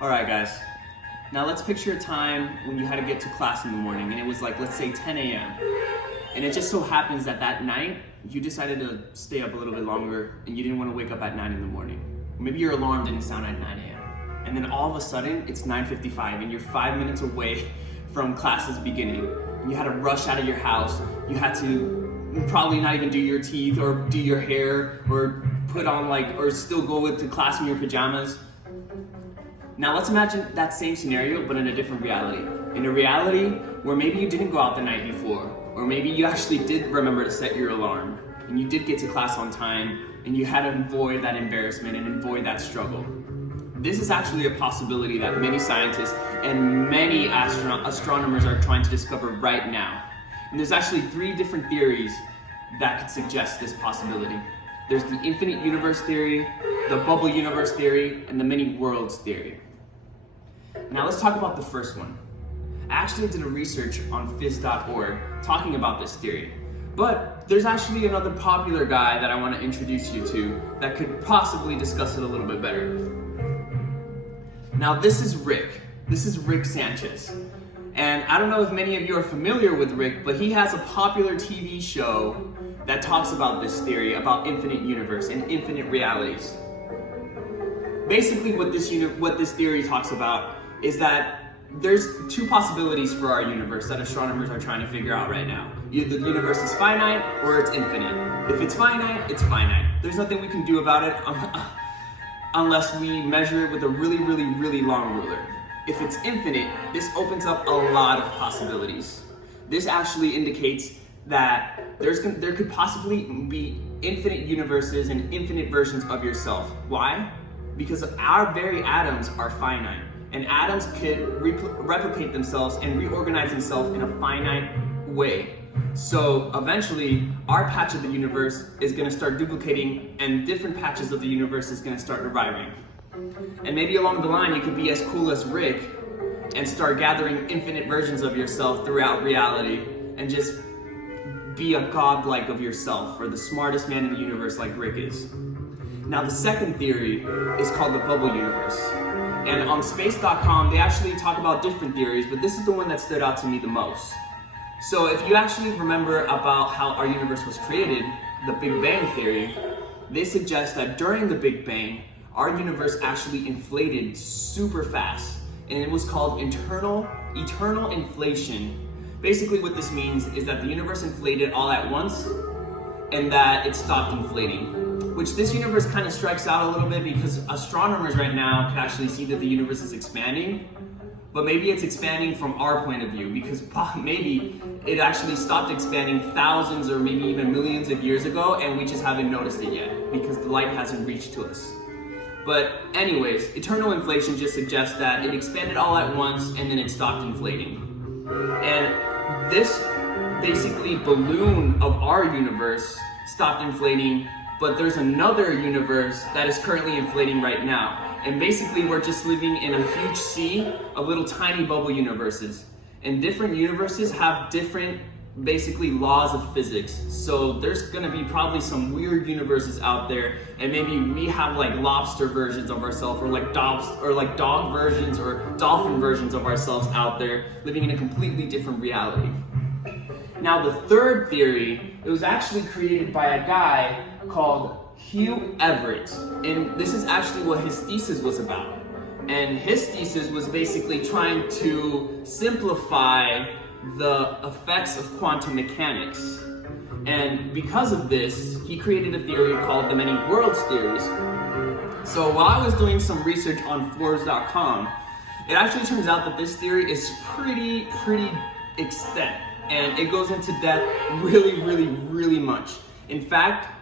All right, guys. Now let's picture a time when you had to get to class in the morning and it was like, let's say 10 a.m. And it just so happens that that night you decided to stay up a little bit longer and you didn't want to wake up at 9 in the morning. Maybe your alarm didn't sound at 9 a.m. And then all of a sudden it's 9:55 and you're 5 minutes away from classes beginning. You had to rush out of your house. You had to probably not even do your teeth or do your hair or put on or still go to class in your pajamas. Now let's imagine that same scenario, but in a different reality. In a reality where maybe you didn't go out the night before, or maybe you actually did remember to set your alarm, and you did get to class on time, and you had to avoid that embarrassment and avoid that struggle. This is actually a possibility that many scientists and many astronomers are trying to discover right now. And there's actually 3 different theories that could suggest this possibility. There's the infinite universe theory, the bubble universe theory, and the many worlds theory. Now let's talk about the first one. I actually did a research on phys.org talking about this theory, but there's actually another popular guy that I want to introduce you to that could possibly discuss it a little bit better. Now this is Rick. This is Rick Sanchez. And I don't know if many of you are familiar with Rick, but he has a popular TV show that talks about this theory, about infinite universe and infinite realities. Basically what this theory talks about is that there's 2 possibilities for our universe that astronomers are trying to figure out right now. Either the universe is finite or it's infinite. If it's finite, it's finite. There's nothing we can do about it unless we measure it with a really, really, really long ruler. If it's infinite, this opens up a lot of possibilities. This actually indicates that there could possibly be infinite universes and infinite versions of yourself. Why? Because our very atoms are finite, and atoms could replicate themselves and reorganize themselves in a finite way. So eventually, our patch of the universe is going to start duplicating, and different patches of the universe is going to start arriving. And maybe along the line, you could be as cool as Rick and start gathering infinite versions of yourself throughout reality and just be a godlike of yourself, or the smartest man in the universe like Rick is. Now the second theory is called the bubble universe. And on space.com, they actually talk about different theories, but this is the one that stood out to me the most. So if you actually remember about how our universe was created, the Big Bang theory, they suggest that during the Big Bang, our universe actually inflated super fast, and it was called eternal inflation. Basically what this means is that the universe inflated all at once and that it stopped inflating, which this universe kind of strikes out a little bit because astronomers right now can actually see that the universe is expanding, but maybe it's expanding from our point of view because maybe it actually stopped expanding thousands or maybe even millions of years ago and we just haven't noticed it yet because the light hasn't reached to us. But anyways, eternal inflation just suggests that it expanded all at once and then it stopped inflating. And this basically balloon of our universe stopped inflating, but there's another universe that is currently inflating right now. And basically we're just living in a huge sea of little tiny bubble universes. And different universes have different basically laws of physics. So there's gonna be probably some weird universes out there, and maybe we have like lobster versions of ourselves, or like dog versions or dolphin versions of ourselves out there, living in a completely different reality. Now the third theory, it was actually created by a guy called Hugh Everett, and this is actually what his thesis was about. And his thesis was basically trying to simplify the effects of quantum mechanics. And because of this, he created a theory called the many worlds theories. So while I was doing some research on Forbes.com, it actually turns out that this theory is pretty extent, and it goes into depth really much. In fact,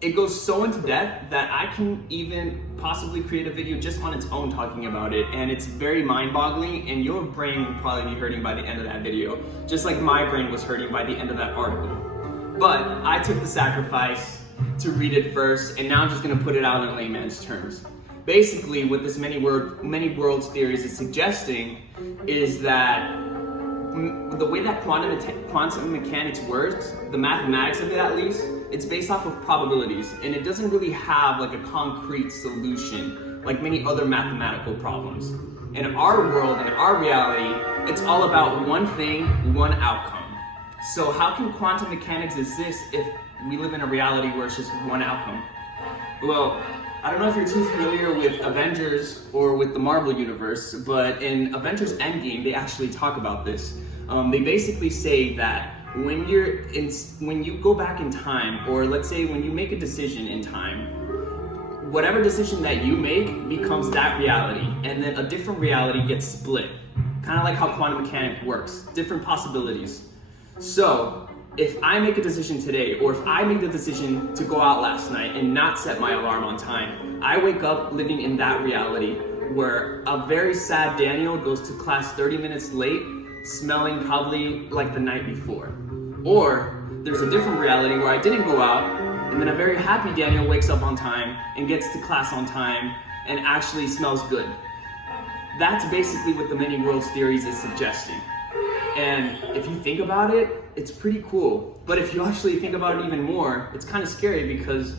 it goes so into depth that I can even possibly create a video just on its own talking about it, and it's very mind-boggling, and your brain will probably be hurting by the end of that video, just like my brain was hurting by the end of that article. But I took the sacrifice to read it first, and now I'm just gonna put it out in layman's terms. Basically, what this many worlds theories is suggesting is that the way that quantum mechanics works, the mathematics of it at least, it's based off of probabilities, and it doesn't really have like a concrete solution like many other mathematical problems. In our world, in our reality, it's all about one thing, one outcome. So how can quantum mechanics exist if we live in a reality where it's just one outcome? Well, I don't know if you're too familiar with Avengers or with the Marvel Universe, but in Avengers Endgame, they actually talk about this. They basically say that when you go back in time, or let's say when you make a decision in time, whatever decision that you make becomes that reality, and then a different reality gets split. Kind of like how quantum mechanics works, different possibilities. So, if I make a decision today, or if I make the decision to go out last night and not set my alarm on time, I wake up living in that reality where a very sad Daniel goes to class 30 minutes late, smelling probably like the night before. Or there's a different reality where I didn't go out, and then a very happy Daniel wakes up on time and gets to class on time and actually smells good. That's basically what the many worlds theories is suggesting. And if you think about it, it's pretty cool. But if you actually think about it even more, it's kind of scary because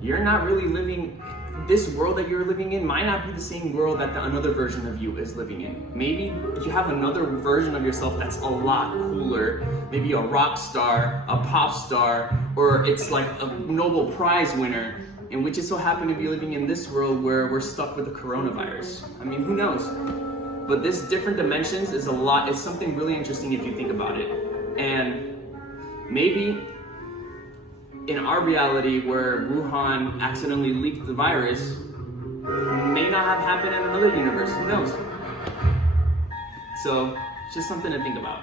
you're not really living, this world that you're living in might not be the same world that another version of you is living in. Maybe if you have another version of yourself that's a lot cooler, maybe a rock star, a pop star, or it's like a Nobel Prize winner, and we just so happen to be living in this world where we're stuck with the coronavirus. I mean, who knows? But this different dimensions is it's something really interesting if you think about it. And maybe in our reality where Wuhan accidentally leaked the virus may not have happened in another universe, who knows? So, it's just something to think about.